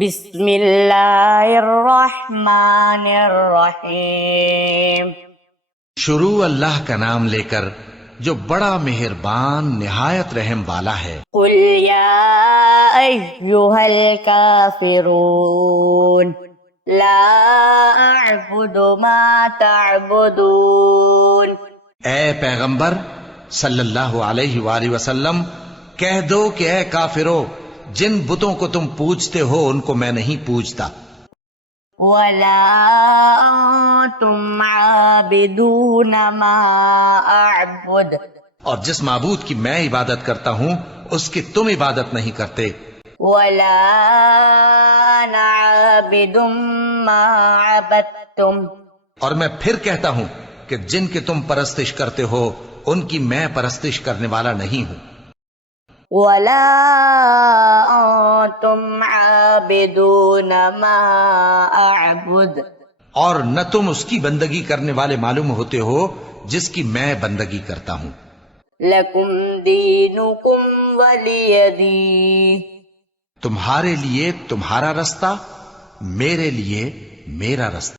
بسم اللہ الرحمن الرحیم۔ شروع اللہ کا نام لے کر جو بڑا مہربان نہایت رحم والا ہے۔ قل یا ایہا الکافرون لا اعبد ما تعبدون۔ اے پیغمبر صلی اللہ علیہ وآلہ وسلم کہہ دو کہ اے کافرو، جن بتوں کو تم پوجتے ہو ان کو میں نہیں پوجتا، ولا انتم عابدون ما اعبد۔ اور جس معبود کی میں عبادت کرتا ہوں اس کی تم عبادت نہیں کرتے، ولا انا عابد ما عبدتم۔ اور میں پھر کہتا ہوں کہ جن کی تم پرستش کرتے ہو ان کی میں پرستش کرنے والا نہیں ہوں، ولا انتم عابدون ما اعبد۔ اور نہ تم اس کی بندگی کرنے والے معلوم ہوتے ہو جس کی میں بندگی کرتا ہوں۔ لکم دینکم ولی دین۔ تمہارے لیے تمہارا رستہ، میرے لیے میرا رستہ۔